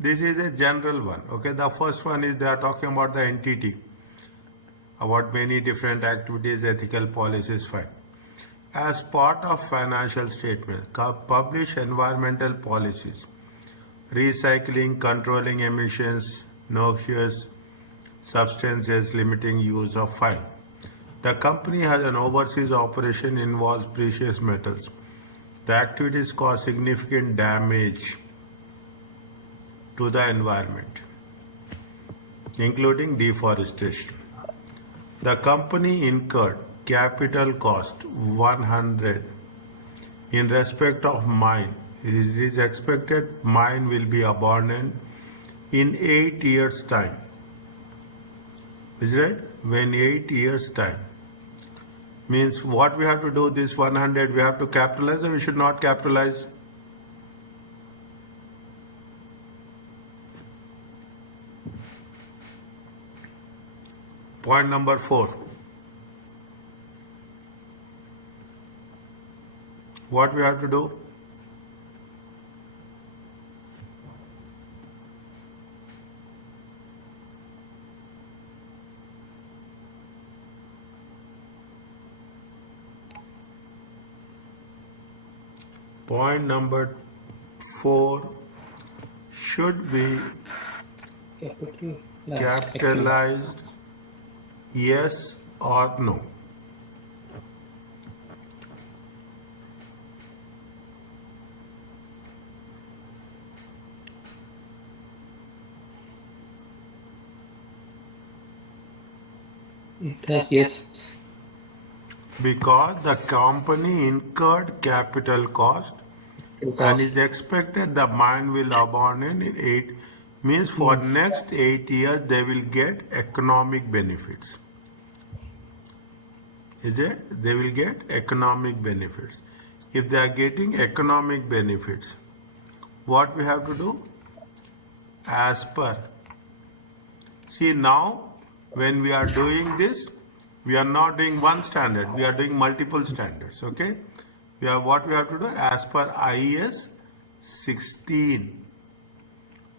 This is a general one. Okay, the first one is they are talking about the entity, about many different activities, ethical policies, fine. As part of financial statements, publish environmental policies, recycling, controlling emissions, noxious substances, limiting use of fine. The company has an overseas operation involves precious metals. The activities cause significant damage to the environment, including deforestation. The company incurred capital cost 100 in respect of mine. It is expected mine will be abandoned in 8 years' time. Is it? When 8 years' time. Means what we have to do, this 100 we have to capitalize or we should not capitalize? Point number 4. What we have to do? Point number 4 should be capitalized, yes or no. Yes. Because the company incurred capital cost and is expected the mine will abandon in 8, means for next 8 years they will get economic benefits. Is it? They will get economic benefits. If they are getting economic benefits, what we have to do? As per. See, now when we are doing this, we are not doing one standard, we are doing multiple standards. Okay, what we have to do as per IAS 16.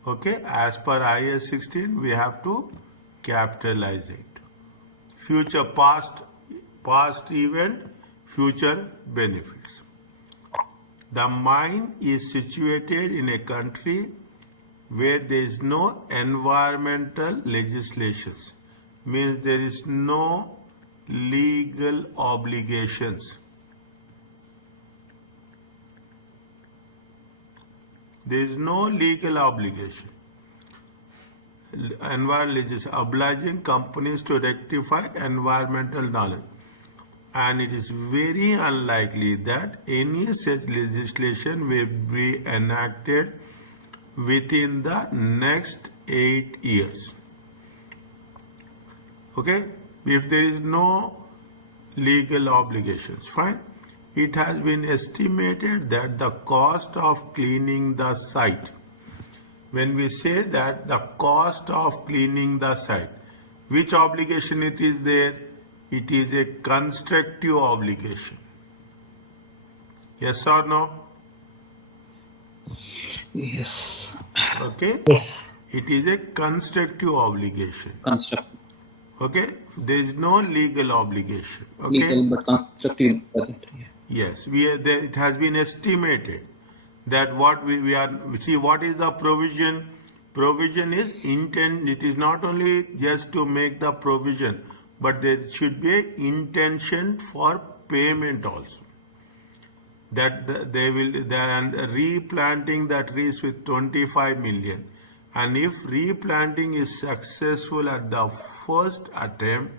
Okay, as per IAS 16 we have to capitalize it. Future past event, future benefits. The mine is situated in a country where there is no environmental legislations, means there is no legal obligations. There is no legal obligation. Environmental legislation obliging companies to rectify environmental knowledge. And it is very unlikely that any such legislation will be enacted within the next 8 years. Okay, if there is no legal obligations, fine. It has been estimated that the cost of cleaning the site, when we say that the cost of cleaning the site, which obligation it is there? It is a constructive obligation. Yes or no? Yes. Okay? Yes. It is a constructive obligation. Constructive. Okay? There is no legal obligation. Okay? Legal but constructive doesn't. Yes, it has been estimated that what we are, see what is the provision? Provision is intent, it is not only just to make the provision, but there should be an intention for payment also. That they are replanting the trees with 25 million. And if replanting is successful at the first attempt,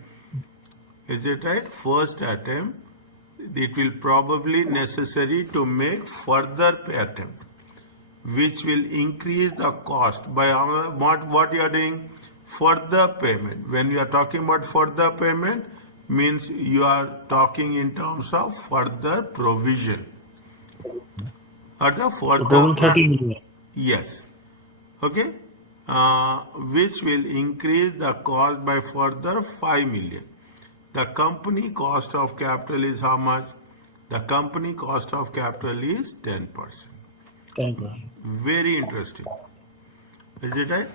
is it right? First attempt, it will probably necessary to make further attempt, which will increase the cost by what you are doing? Further payment. When you are talking about further payment, means you are talking in terms of further provision. Or the further 30 million. Yes. Okay. Which will increase the cost by further 5 million. The company cost of capital is how much? The company cost of capital is 10%. 10%. Very interesting. Is it right?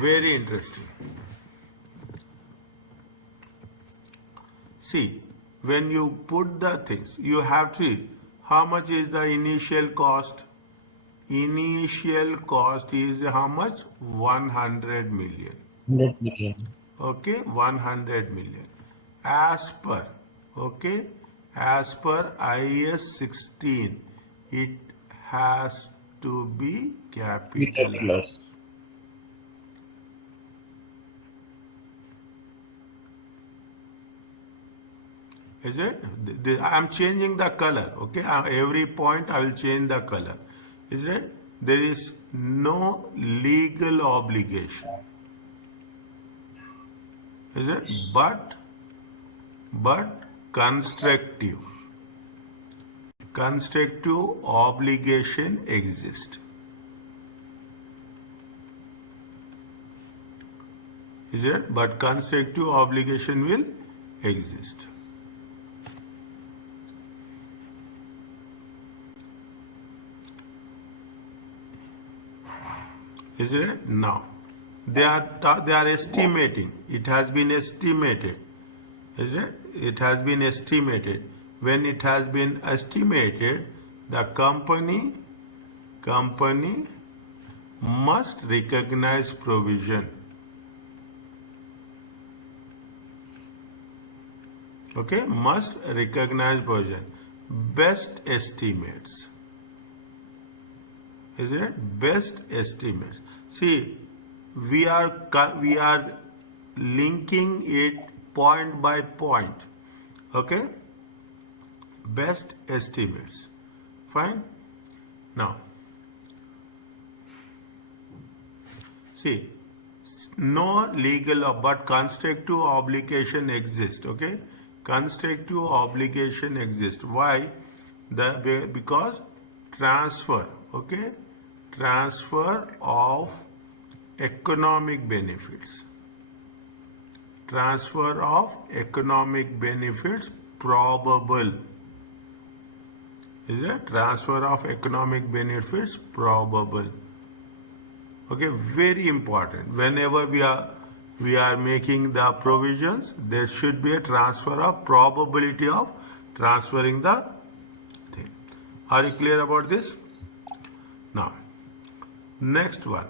Very interesting. See, when you put the things, you have to see how much is the initial cost. Initial cost is how much? 100 million. 100 million. Okay, 100 million. As per, okay, as per IS 16, it has to be capitalized. Capitalized. Is it? I am changing the color. Okay, every point I will change the color. Is it? There is no legal obligation. Is it? But constructive obligation exists. Is it? But constructive obligation will exist. Is it? Now, they are estimating. It has been estimated. Is it? It has been estimated. When it has been estimated, the company must recognize provision. Okay, must recognize provision. Best estimates. Is it? Best estimates. See, we are linking it point by point. Okay? Best estimates. Fine? Now, see, no legal but constructive obligation exists. Okay? Constructive obligation exists. Why? Because transfer. Okay? Transfer of economic benefits. Transfer of economic benefits probable. Is it? Transfer of economic benefits probable. Okay, very important. Whenever we are making the provisions, there should be a transfer of probability of transferring the thing. Are you clear about this? Now, next one.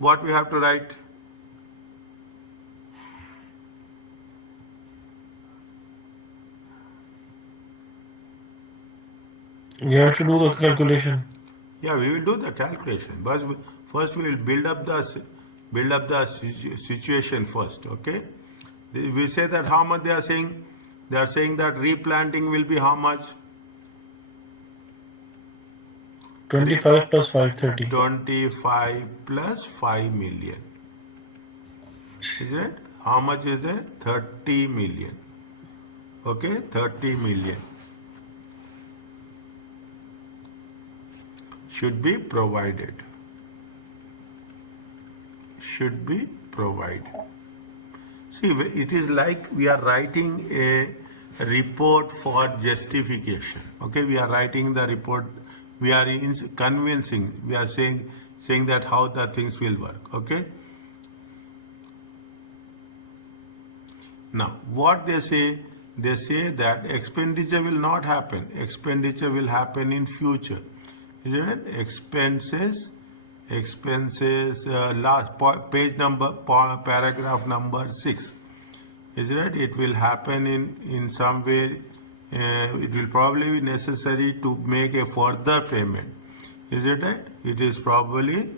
What we have to write? You have to do the calculation. Yeah, we will do the calculation, but first we will build up the situation first. Okay, we say that how much they are saying. They are saying that replanting will be how much? 25 plus 530. 25 plus 5 million. Is it? How much is it? 30 million. Okay, 30 million. Should be provided. Should be provided. See, it is like we are writing a report for justification. Okay, we are writing the report. We are convincing. We are saying that how the things will work. Okay. Now, what they say that expenditure will not happen. Expenditure will happen in future. Isn't it? Expenses, last page number, paragraph number 6. Isn't it? It will happen in some way. It will probably be necessary to make a further payment. Is it right? It is probably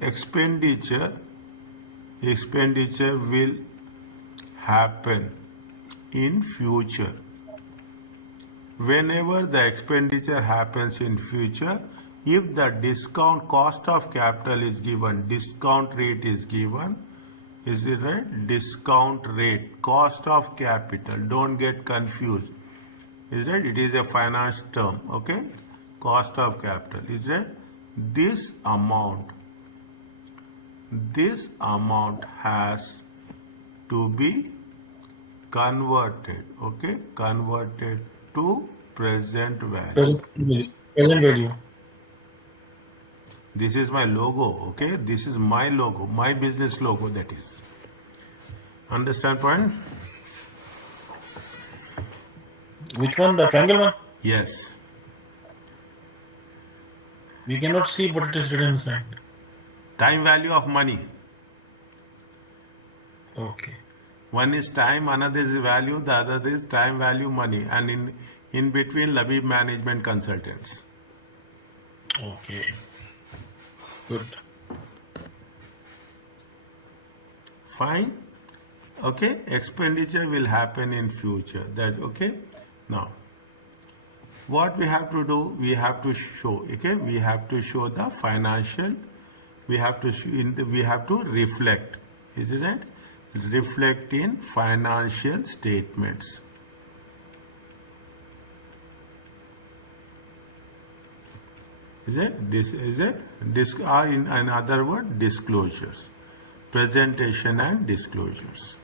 expenditure will happen in future. Whenever the expenditure happens in future, if the discount cost of capital is given, discount rate is given, is it right? Discount rate, cost of capital, don't get confused. Is it? It is a finance term, okay? Cost of capital, is it? This amount has to be converted, okay? Converted to present value. Present value. This is my logo, okay? This is my logo, my business logo, that is. Understand point? Which one? The triangle one? Yes. We cannot see what it is written inside. Time value of money. Okay. One is time, another is value, the other is time value money, and in between Labib management consultants. Okay. Good. Fine. Okay. Expenditure will happen in future. That okay. Now, what we have to do? We have to show. Okay. We have to show the financial. We have to we have to reflect. Is it right? Reflect in financial statements. Is it? This is it? Or in another word, disclosures. Presentation and disclosures.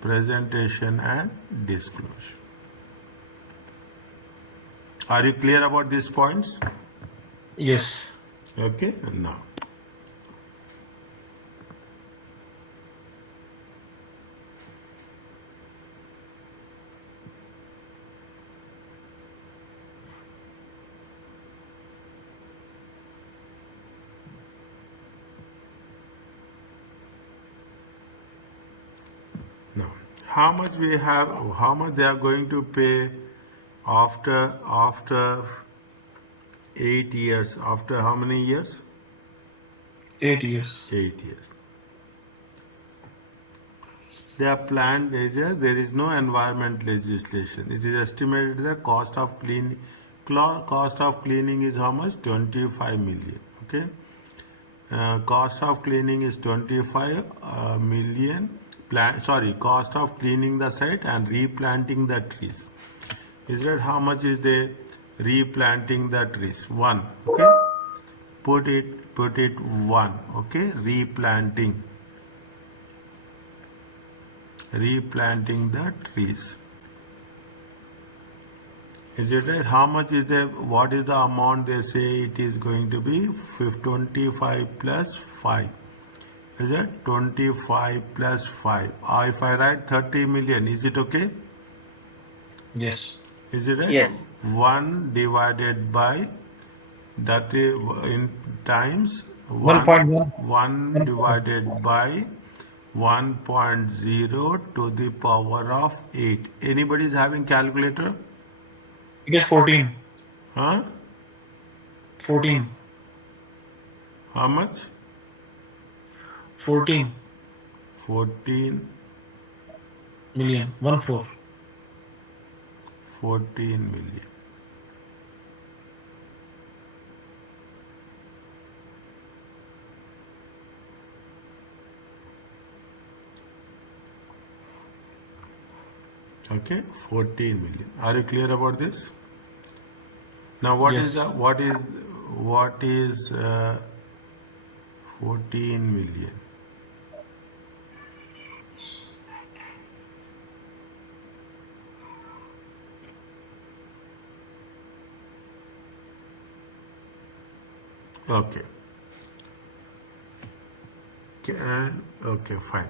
Presentation and disclosure. Are you clear about these points? Yes. Okay, now. Now, how much we have, how much they are going to pay after 8 years, after how many years? 8 years. 8 years. They are planned, there is no environment legislation. It is estimated the cost of cleaning is how much? 25 million. Okay. Cost of cleaning is 25 million. Cost of cleaning the site and replanting the trees. Is that how much is the replanting the trees? 1. Okay. Put it 1. Okay. Replanting the trees. Is it right? How much is the, what is the amount they say it is going to be? 25 plus 5. Is it 25 plus 5? If I write 30 million, is it okay? Yes. Is it right? Yes. 1 divided by that in times 1.1. 1 divided by 1.0 to the power of 8. Anybody is having calculator? It is 14. Huh? 14. How much? 14 14 million. 1-4. 14 million. Okay, 14 million. Are you clear about this? Now, what is Yes. the what is 14 million? Okay. Okay, fine.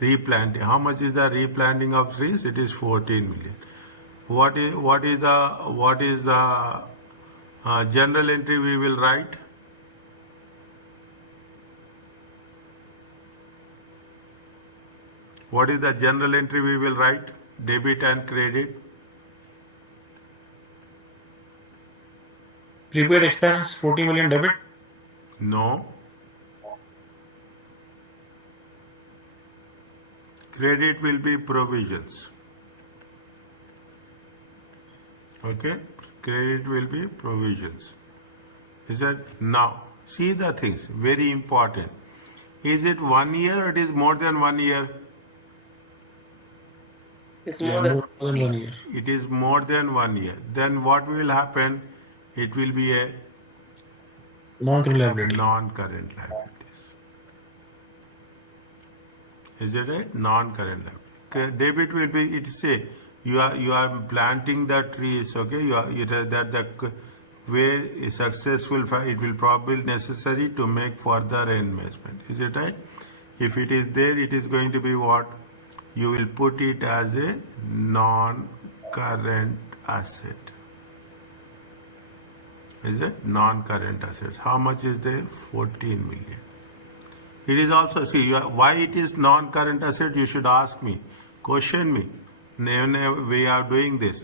Replanting. How much is the replanting of trees? It is 14 million. What is the general entry we will write? What is the general entry we will write? Debit and credit. Prepaid expense 40 million debit. No. Credit will be provisions. Okay? Credit will be provisions. Is that? Now, see the things, very important. Is it 1 year or it is more than 1 year? It's Yeah, more than more than 1 year. It is more than 1 year. Then what will happen? It will be a Non-current liability. non-current liabilities. Is it right? Non-current liability. debit will be, it say, you are planting the trees, okay, where is successful, it will probably necessary to make further investment. Is it right? If it is there, it is going to be what? You will put it as a non-current asset. Is it? Non-current assets. How much is there? 14 million. It is also, see, why it is non-current asset, you should ask me, question me, whenever we are doing this.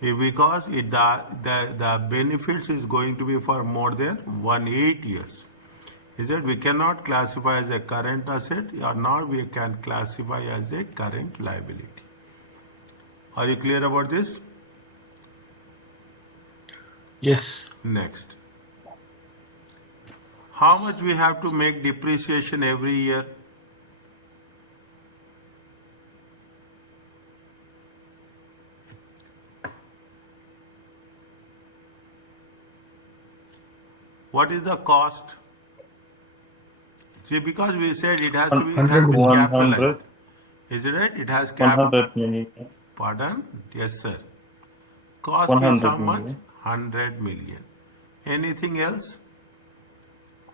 Because the benefits is going to be for more than 8 years. Is it? We cannot classify as a current asset, or nor we can classify as a current liability. Are you clear about this? Yes. Next. How much we have to make depreciation every year? What is the cost? See, because we said it has to be, 100 million. capitalized. 100. Is it right? It has 100 million. Pardon? Yes, sir. Cost is 100 how much? million. 100 million. Anything else?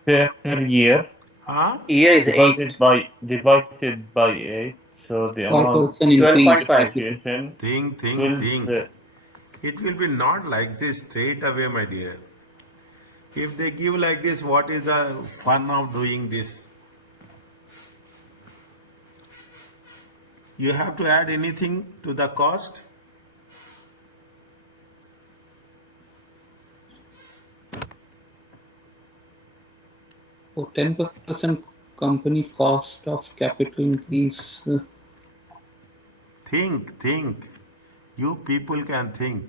Per year. Huh? Year is 8. Divided by 8. So the amount 1% increase. 12.5. depreciation Think. will It will be not like this straight away, my dear. If they give like this, what is the fun of doing this? You have to add anything to the cost? for 10% company cost of capital increase. Think. You people can think.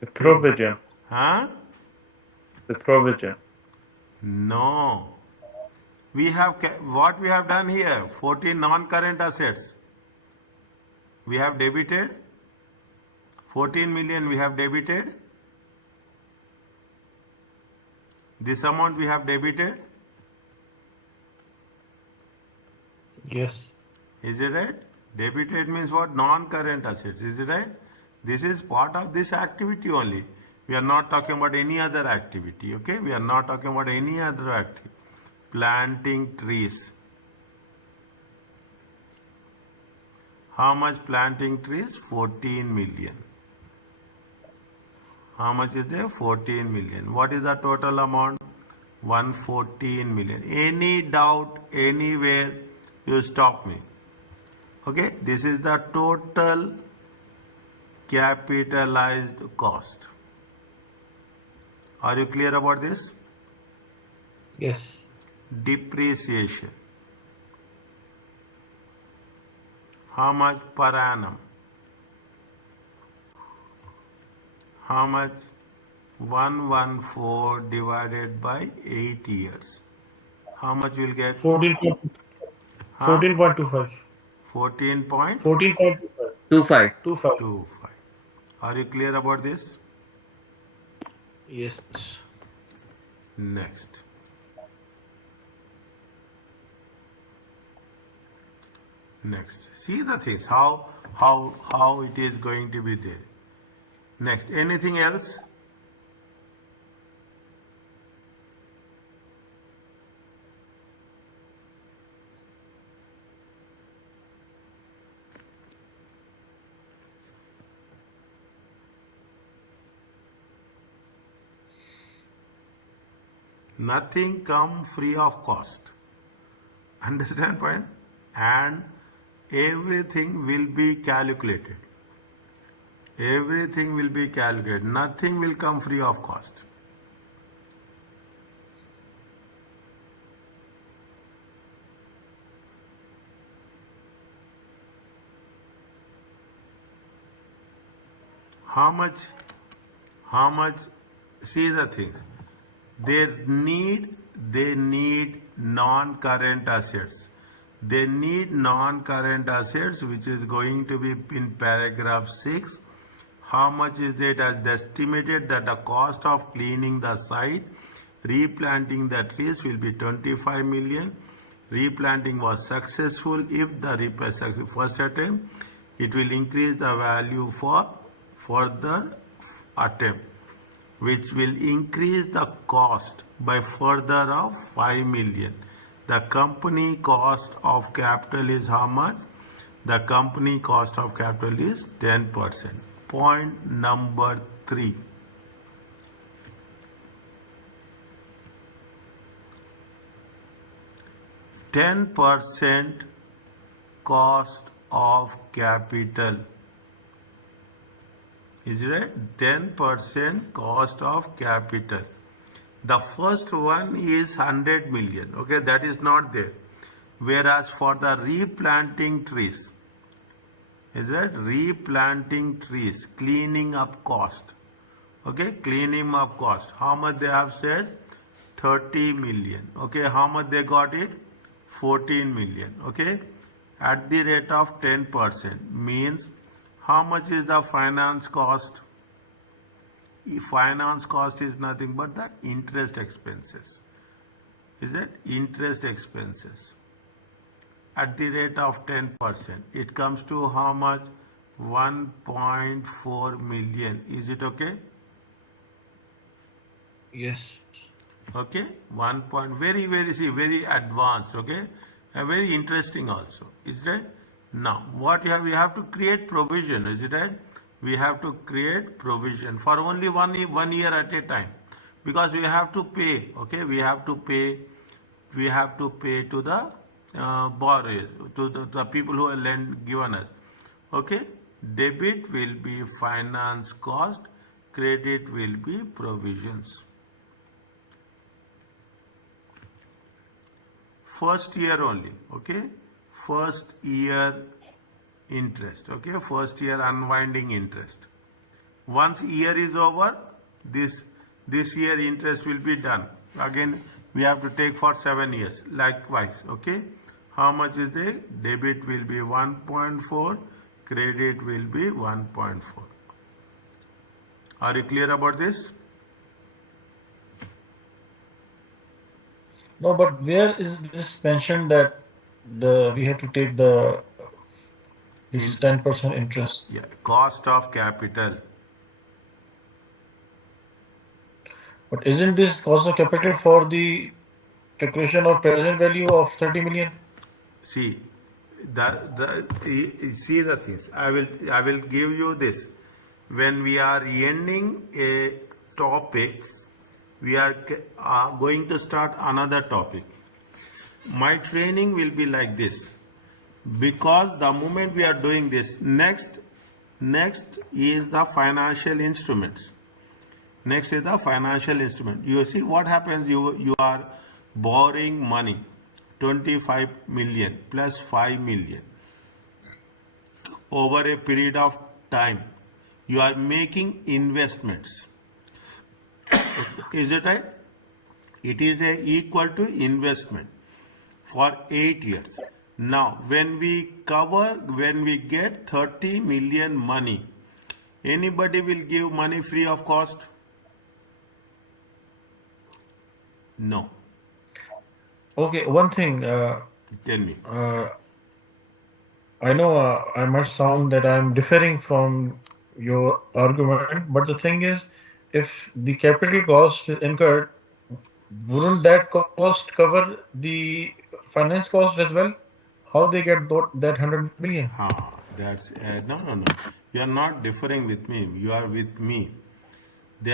The provision. Huh? The provision. No. We have, what we have done here, 14 non-current assets. We have debited, 14 million we have debited. This amount we have debited. Yes. Is it right? Debited means what? Non-current assets. Is it right? This is part of this activity only. We are not talking about any other activity. Okay? We are not talking about any other activity. Planting trees. How much planting trees? 14 million. How much is there? 14 million. What is the total amount? 114 million. Any doubt anywhere, you stop me. Okay? This is the total capitalized cost. Are you clear about this? Yes. Depreciation. How much per annum? How much? 114 divided by 8 years. How much will get? 14.25. 14.25. 14.25. 14.25. 25. 25. Are you clear about this? Yes. Next. See the things, how it is going to be there. Next, anything else? Nothing come free of cost. Understand point? And everything will be calculated. Everything will be calculated. Nothing will come free of cost. How much, see the things. They need non-current assets. They need non-current assets, which is going to be in paragraph 6. How much is it as estimated that the cost of cleaning the site Replanting the trees will be 25 million. Replanting was successful. If the replanting first attempt, it will increase the value for further attempt, which will increase the cost by further of 5 million. The company cost of capital is how much? The company cost of capital is 10%. Point number 3. %10 cost of capital. Is it 10% cost of capital? The first one is 100 million. Okay, that is not there. Whereas for the replanting trees, is it replanting trees, cleaning up cost? Okay, cleaning up cost. How much they have said? 30 million. Okay, how much they got it? 14 million. Okay, at the rate of 10% means how much is the finance cost? Finance cost is nothing but the interest expenses. Is it interest expenses? At the rate of 10%, it comes to how much? 1.4 million. Is it okay? Yes. Okay, very advanced. Okay, and very interesting also. Is that now what you have? We have to create provision. Is it right? We have to create provision for only one year at a time, because we have to pay. Okay, we have to pay to the borrowers, to the people who have given us. Okay, debit will be finance cost, credit will be provisions. First year only. Okay, first year interest. Okay, first year unwinding interest. Once year is over, this year interest will be done. Again, we have to take for 7 years. Likewise. Okay, how much is the debit will be 1.4, credit will be 1.4. Are you clear about this? No, but where is this mentioned that we have to take this 10% interest? Yeah, cost of capital. But isn't this cost of capital for the calculation of present value of 30 million? See, see the things. I will give you this. When we are ending a topic, we are going to start another topic. My training will be like this, because the moment we are doing this, next is the financial instruments. Next is the financial instrument. You see what happens, you are borrowing money, 25 million plus 5 million. Over a period of time, you are making investments. Is it right? It is equal to investment for 8 years. Now, when we get 30 million money, anybody will give money free of cost? No. Okay, one thing. Tell me. I know I must sound that I'm differing from your argument, but the thing is, if the capital cost is incurred, wouldn't that cost cover the finance cost as well? How they get that 100 million? That's no. You are not differing with me. You are with me. They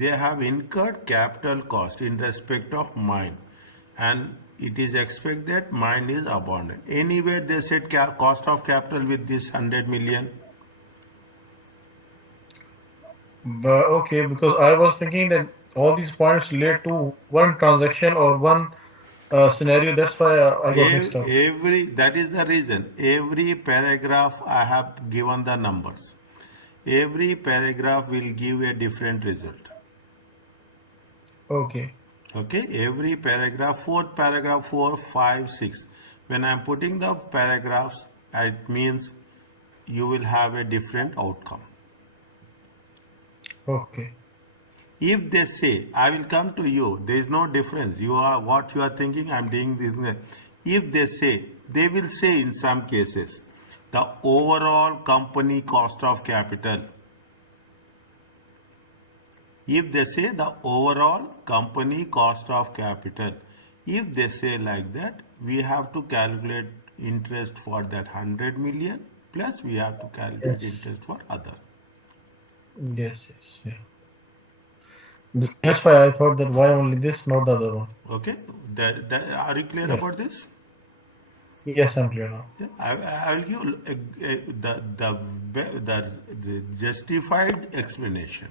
have incurred capital cost in respect of mine, and it is expected that mine is abundant. Anywhere they said cost of capital with this 100 million. But okay, because I was thinking that all these points relate to one transaction or one scenario. That's why I got mixed up. That is the reason. Every paragraph I have given the numbers. Every paragraph will give a different result. Okay. Okay, every paragraph, 4, 5, 6. When I am putting the paragraphs, it means you will have a different outcome. Okay. If they say, I will come to you, there is no difference. You are what you are thinking, I am doing this. If they say, they will say in some cases, the overall company cost of capital. If they say the overall company cost of capital, if they say like that, we have to calculate interest for that 100 million, plus we have to calculate Yes. interest for other. Yes. Yeah. That's why I thought that why only this, not the other one. Okay, are you clear Yes. about this? Yes, I'm clear now. Yeah, I will give the justified explanation.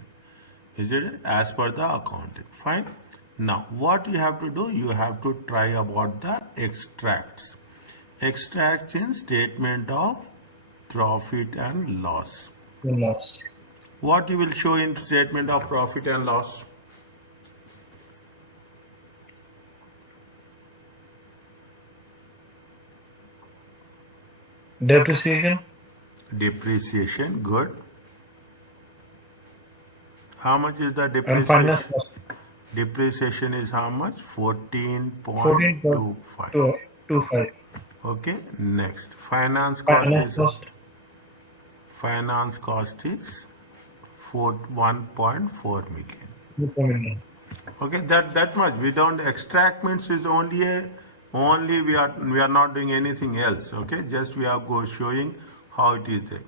Is it as per the accounting? Fine. Now, what you have to do, you have to try about the extracts. Extracts in statement of profit and loss. Lost. What you will show in statement of profit and loss? Depreciation Depreciation, good. How much is the and depreciation? finance cost. Depreciation is how much? 14.25. 14.25. Okay, next. Finance cost Finance is cost. 1.4 million. 2 million. Okay, that much. We don't extract means is only we are not doing anything else. Okay, just we are showing how it is there.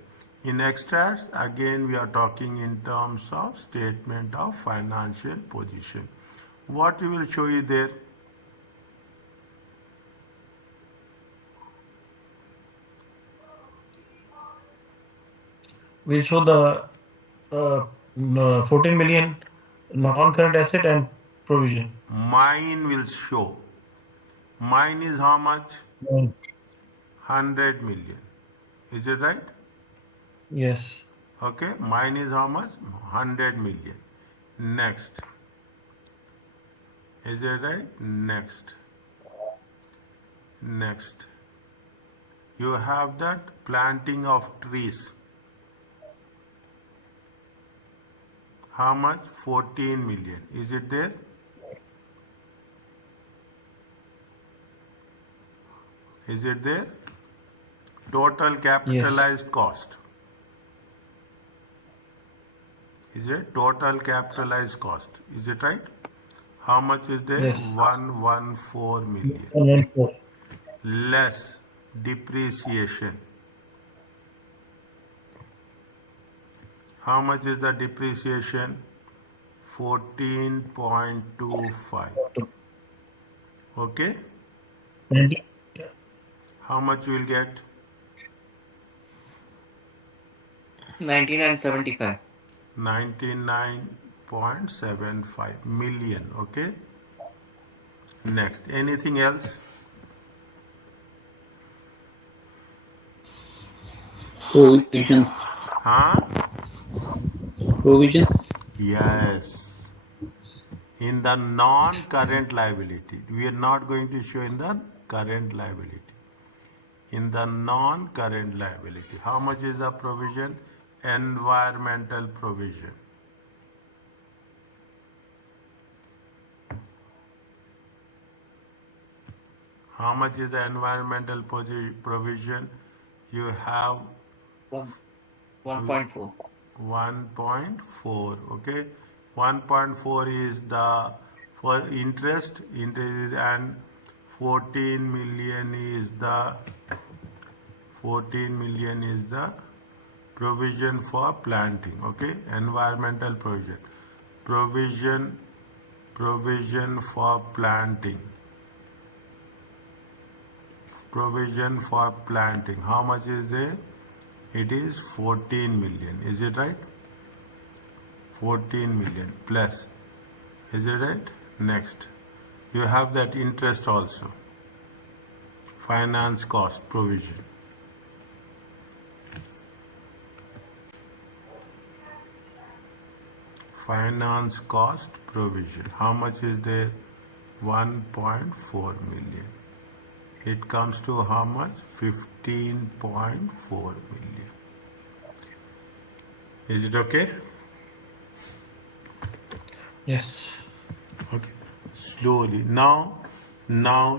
In extracts, again we are talking in terms of statement of financial position. What we will show you there? We'll show the 14 million non-current asset and provision. Mine will show. Mine is how much? 100 million. Is it right? Yes. Okay, mine is how much? 100 million. Next. Is it right? Next. You have that planting of trees. How much? 14 million. Is it there? Is it there? Total capitalized cost. Is it total capitalized cost? Is it right? How much is there? Yes. 114 million. 114. Less depreciation. How much is the depreciation? 14.25. Okay? 90. How much you will get? 99.75. 99.75 million. Okay? Next. Anything else? Provision. Huh? Provision. Yes. In the non-current liability. We are not going to show in the current liability. In the non-current liability. How much is the provision? Environmental provision. How much is the environmental provision? You have 1.4. 1.4. Okay, 1.4 is the for interest and 14 million is the provision for planting. Okay, environmental provision for planting. How much is there? It is 14 million. Is it right? 14 million plus. Is it right? Next. You have that interest also. Finance cost provision. Finance cost provision. How much is there? 1.4 million. It comes to how much? 15.4 million. Is it okay? Yes. Okay, slowly. Now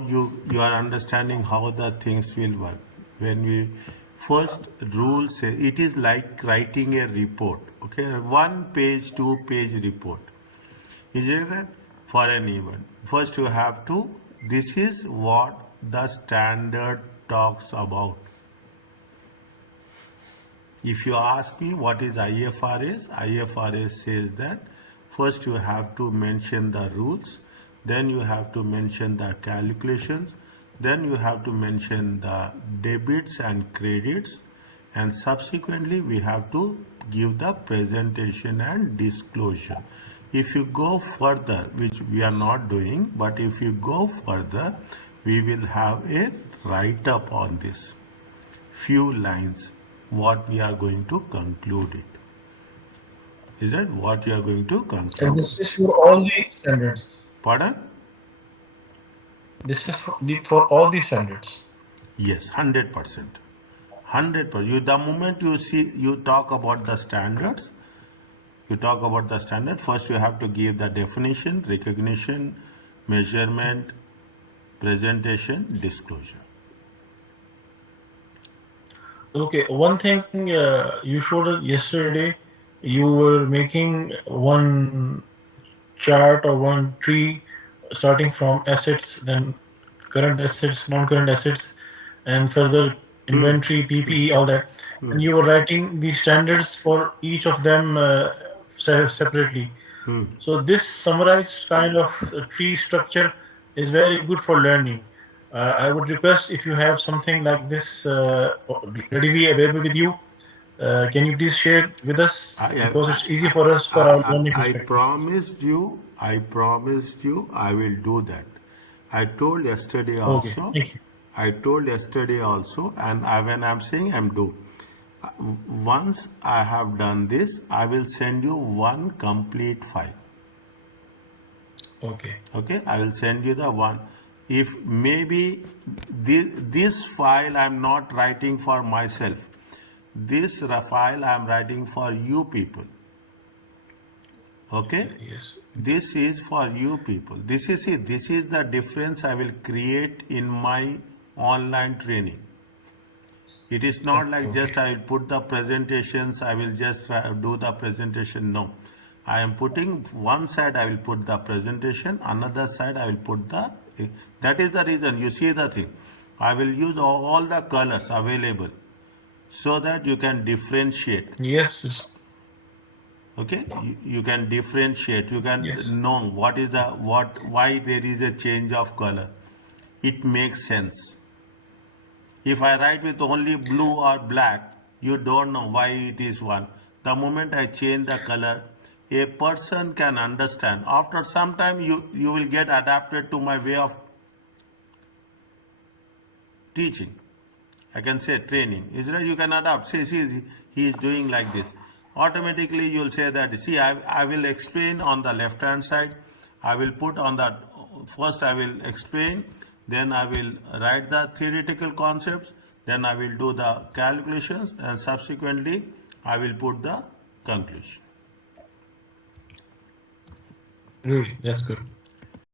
you are understanding how the things will work. When we first rule say it is like writing a report. Okay, 1 page, 2 page report. Is it right? For an event? First you have to. This is what the standard talks about. If you ask me what is IFRS, IFRS says that first you have to mention the rules, then you have to mention the calculations, then you have to mention the debits and credits, and subsequently we have to give the presentation and disclosure. If you go further, which we are not doing, but if you go further, we will have a write-up on this. Few lines what we are going to conclude it. Is that what you are going to And conclude? this is for all the standards. Pardon? This is for all the standards. Yes, 100%. 100%. You, the moment you talk about the standards, first you have to give the definition, recognition, measurement, presentation, disclosure. Okay, one thing you showed yesterday, you were making one chart or one tree starting from assets, then current assets, non-current assets, and further inventory, PPE, all that. And you were writing the standards for each of them separately. So this summarized kind of tree structure is very good for learning. I would request if you have something like this readily available with you, can you please share it with us? Because it's easy for us for our learning I perspective. promised you, I will do that. I told yesterday Okay, also, thank you. and when I'm saying I'm do. Once I have done this, I will send you one complete file. Okay. Okay, I will send you the one. If maybe this file I'm not writing for myself, this file I'm writing for you people. Okay, Yes. this is for you people. This is the difference I will create in my online training. It is not like just I will put the presentations, I will just do the presentation. No, I am putting one side I will put the presentation, another side I will put the, that is the reason you see the thing. I will use all the colors available so that you can differentiate. Yes. It's, Okay, you can differentiate, you can yes. know what is the, why there is a change of color. It makes sense. If I write with only blue or black, you don't know why it is one. The moment I change the color, a person can understand. After some time, you will get adapted to my way of teaching. I can say training. Is that you can adapt. See, he is doing like this. Automatically, you will say that, see, I will explain on the left hand side. I will put on the, first I will explain, then I will write the theoretical concepts, then I will do the calculations, and subsequently, I will put the conclusion. Really, that's good.